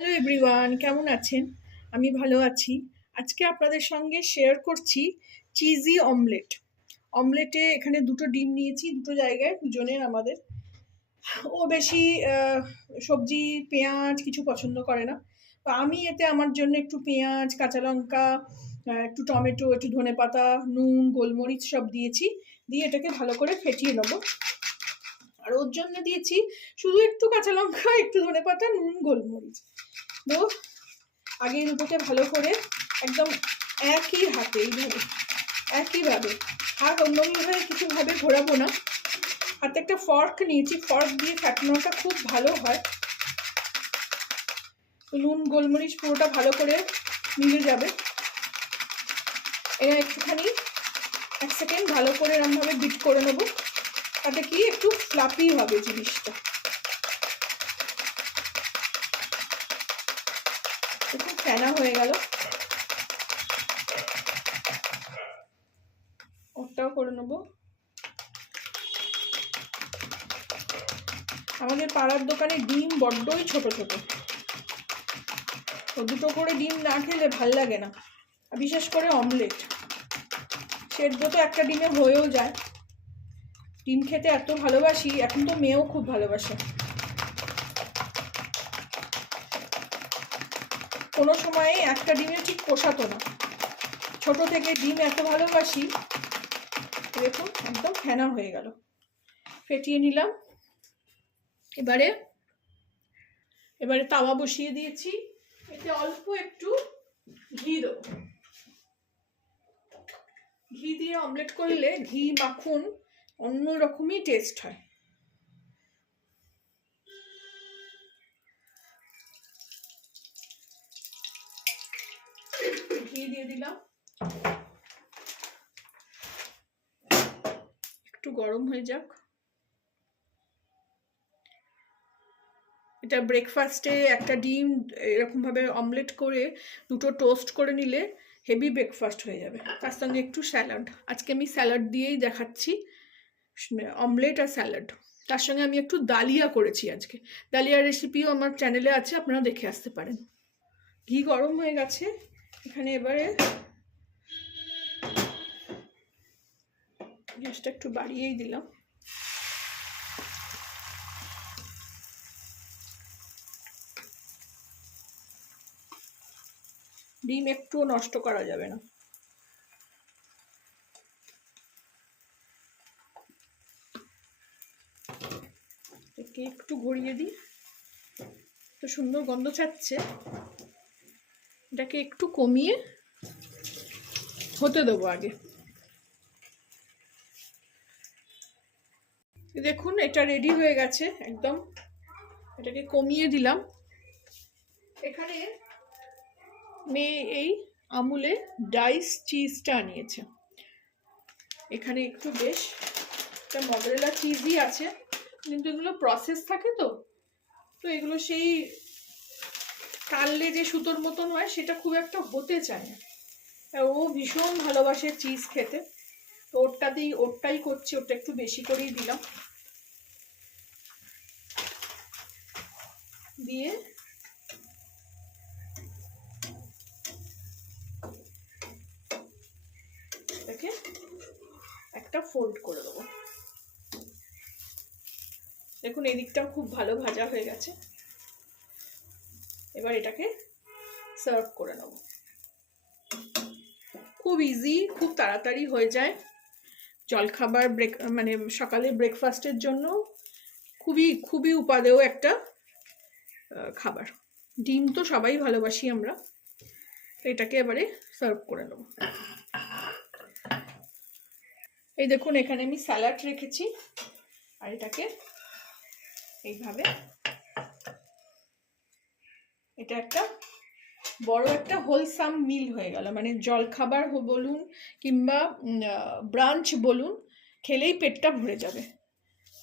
Hello everyone, কেমন আছেন? আমি ভালো আছি। আজকে আপনাদের সঙ্গে শেয়ার করছি চিজি অমলেট। অমলেটে এখানে দুটো ডিম নিয়েছি, দুটো জায়গায় দুজনের আমাদের। ও বেশি সবজি পেঁয়াজ কিছু পছন্দ করে না, তো আমি এতে আমার জন্য একটু পেঁয়াজ, কাঁচা লঙ্কা, একটু টমেটো, একটু ধনেপাতা, নুন, গোলমরিচ সব দিয়েছি। দিয়ে এটাকে ভালো করে ফেটিয়ে নেবো। আর ওর জন্য দিয়েছি শুধু একটু কাঁচা লঙ্কা, একটু ধনেপাতা, নুন, গোলমরিচ। তো আগে এই দুটোকে ভালো করে একদম একই হাতে এইভাবে একইভাবে, আর অন্যভাবে কিছুভাবে ঘোরাবো না। হাতে একটা ফর্ক নিয়েছি, ফর্ক দিয়ে ফাটানোটা খুব ভালো হয়। নুন গোলমরিচ পুরোটা ভালো করে মিলে যাবে। এরা একটুখানি 1 সেকেন্ড ভালো করে এরমভাবে বিট করে নেবো, তাতে কি একটু ফ্লাপি হবে জিনিসটা। একটু ফেনা হয়ে গেল, ওটাও করে নেবো। আমাদের পাড়ার দোকানে ডিম বড্ডই ছোট ছোট, তো দুটো করে ডিম না খেলে ভাল লাগে না। বিশেষ করে অমলেট সেদ্ধ তো একটা ডিমে হয়েও যায়। ডিম খেতে এত ভালোবাসি, এখন তো মেয়েও খুব ভালোবাসে। কোনো সময়ে একটা ডিমে ঠিক পোষাতো না, ছোট থেকে ডিম এত ভালোবাসি। দেখুন একদম ফেনা হয়ে গেল, ফেটিয়ে নিলাম। এবারে তাওয়া বসিয়ে দিয়েছি, এতে অল্প একটু ঘি দেবো। ঘি দিয়ে অমলেট করলে ঘি মাখন অন্য রকমই টেস্ট হয়। ঘি দিয়ে দিলাম, একটু গরম হয়ে যাক। এটা ব্রেকফাস্টে একটা ডিম এরকমভাবে অমলেট করে দুটো টোস্ট করে নিলে হেভি ব্রেকফাস্ট হয়ে যাবে। তার সঙ্গে একটু স্যালাড, আজকে আমি স্যালাড দিয়েই দেখাচ্ছি, অমলেট আর স্যালাড। তার সঙ্গে আমি একটু ডালিয়া করেছি আজকে, ডালিয়ার রেসিপিও আমার চ্যানেলে আছে, আপনারা দেখে আসতে পারেন। ঘি গরম হয়ে গেছে, এখানে এবারে গ্যাসটা একটু বাড়িয়েই দিলাম। ডিম একটুও নষ্ট করা যাবে না। একে একটু ঘুরিয়ে দিই, তো সুন্দর গন্ধ ছাড়ছে। এটাকে একটু কমিয়ে হতে দেবো আগে। দেখুন এটা রেডি হয়ে গেছে একদম, এটাকে কমিয়ে দিলাম। এখানে মেয়ে এই আমুলে ডাইস চিজটা নিয়েছে, এখানে একটু বেশ একটা মজারেলা চিজই আছে, কিন্তু এগুলো প্রসেস থাকে, তো এগুলো সেই টানলে যে সুতোর মতন হয় সেটা খুব একটা হতে চায় না। ও ভীষণ ভালোবাসে চিজ খেতে, তো ওরটাই করছি, ওটা একটু বেশি করেই দিলাম। দিয়ে এটাকে একটা ফোল্ড করে দেবো। দেখুন এই দিকটাও খুব ভালো ভাজা হয়ে গেছে। এবার এটাকে সার্ভ করে নেব। খুব ইজি, খুব তাড়াতাড়ি হয়ে যায়। জলখাবার মানে সকালে ব্রেকফাস্টের জন্য খুবই খুবই উপাদেয় একটা খাবার। ডিম তো সবাই ভালোবাসি আমরা, এটাকে এবারে সার্ভ করে নেব। এই দেখুন এখানে আমি স্যালাড রেখেছি, আর এটাকে এইভাবে, এটা একটা বড় একটা হোলসাম মিল হয়ে গেল। মানে জলখাবার বলুন কিংবা ব্রাঞ্চ বলুন, খেলেই পেটটা ভরে যাবে।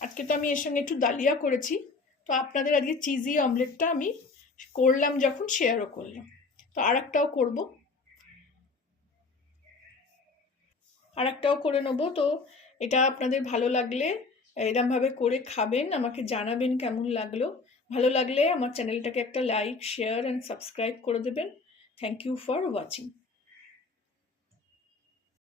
আজকে তো আমি এর সঙ্গে একটু ডালিয়া করেছি, তো আপনাদের আজকে চিজি অমলেটটা আমি করলাম যখন শেয়ারও করলাম। তো আর একটাও করে নেবো। তো এটা আপনাদের ভালো লাগলে এরমভাবে করে খাবেন, আমাকে জানাবেন কেমন লাগলো। ভালো লাগলে আমার চ্যানেলটাকে একটা লাইক, শেয়ার অ্যান্ড সাবস্ক্রাইব করে দেবেন। Thank you for watching.